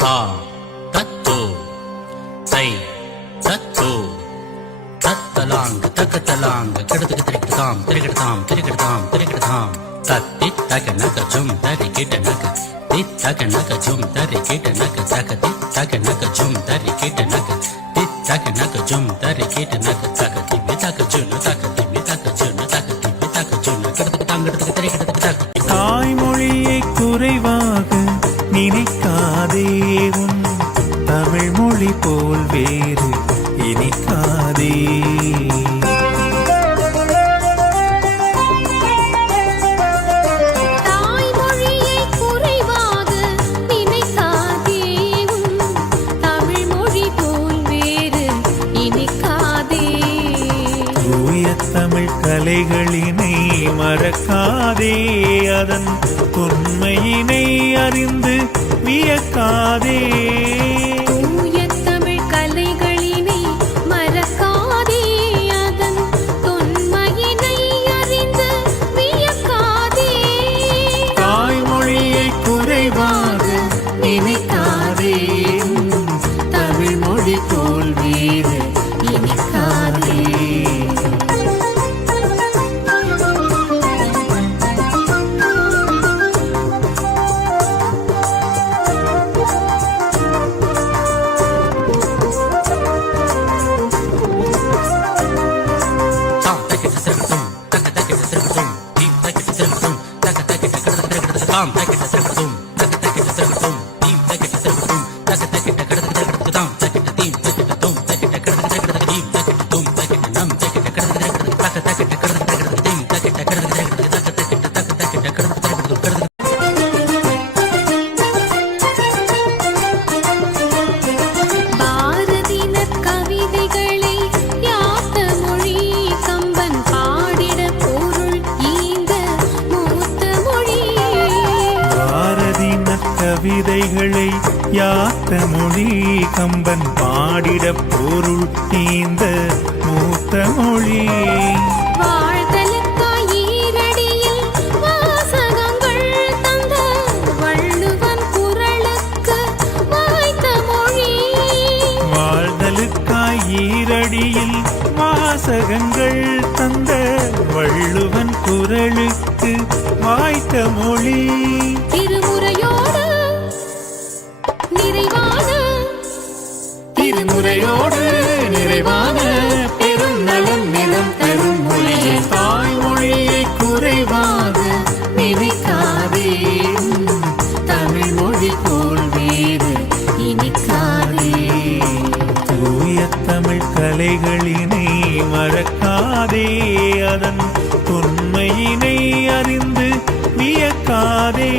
தா தத்தோ தை தத்தோ தத்தலாங்க தக்கத்தலாங்க கிடத்துக்கு திரிக்கிட்டாம் திரிக்கிட்டாம் திரிக்கிட்டாம் திரிக்கிட்டாம் தத்தி தக நக ஜும் தரி கிட்ட நக தித்தக நக ஜும் தரி கிட்ட நக தக தித்தக நக ஜும் தரி கிட்ட நக தித்தக நக ஜும் தரி கிட்ட நக தக திமி தக ஜுனு தக திமி தக ஜுனு தக திமி தக ஜுனு கிடத்துக்கு தாங்க கிடத்துக்கு திரி கிடத்துக்கு தக தாய்மொழியை குறைவாக நினைக்காதே உன் தமிழ் மொழி போல் வேறு இனிக்காதே. தாய்மொழியை குறைவாக நினைக்காதே உன் தமிழ் மொழி போல் வேறு இனிக்காதே. தூய தமிழ் கலைகளினை மறக்காதே அதன் உண்மையினை அறிந்து வியக்காதே. தூய தமிழ் கலைகளினை மறக்காதே அதன் தொன்மையினை அறிந்து வியக்காதே. தாய்மொழியை குறைவாக நினைக்காதே தமிழ் மொழி போல் வேறு இனிக்காதே. தாம் தக்கிட்ட திரகதும் தக்க தக்கிட்ட திரகதும் தீம் தக்கிட்ட திரகதும் தக்க தக்கிட்ட கடக்கு தாம் தக்கிட்ட தீம் தக்கிட்ட தும் தக்கிட்ட கடக்கு தீம் தக்கிட்ட தும் தக்கிட்ட நம் தக்கிட்ட கடக்கு தக்க தக்கிட்ட கடக்கு தீம் தக்கிட்ட கடக்கு தக்க தக்கிட்ட கடக்கு பாரதியினர் கவிதைகளை யாத்த மொழி கம்பன் பாடிட பொருள் ஈந்த மூத்த மொழி. பாரதியினர் கவிதைகளை யாத்த மொழி கம்பன் பாடிட பொருள் ஈந்த மூத்த மொழி. வாழ்தலுக்காய் ஈரடியில் வாசகங்கள் தந்த வள்ளுவன் குரலுக்கு வாய்த்த மொழி. வாழ்தலுக்காய் ஈரடியில் வாசகங்கள் தந்த வள்ளுவன் குரலுக்கு வாய்த்த மொழி. திருமுறையோடு நிறைவான திருமுறையோடு நிறைவான பெரும் நலம் நிலம் தரும் மொழியே. தாய்மொழியை குறைவாக நினைக்காதே தமிழ் மொழி போல் வேறு இனிக்காதே. தூய தமிழ் கலைகளினை மறக்காதே அதன் உண்மையினை அறிந்து வியக்காதே.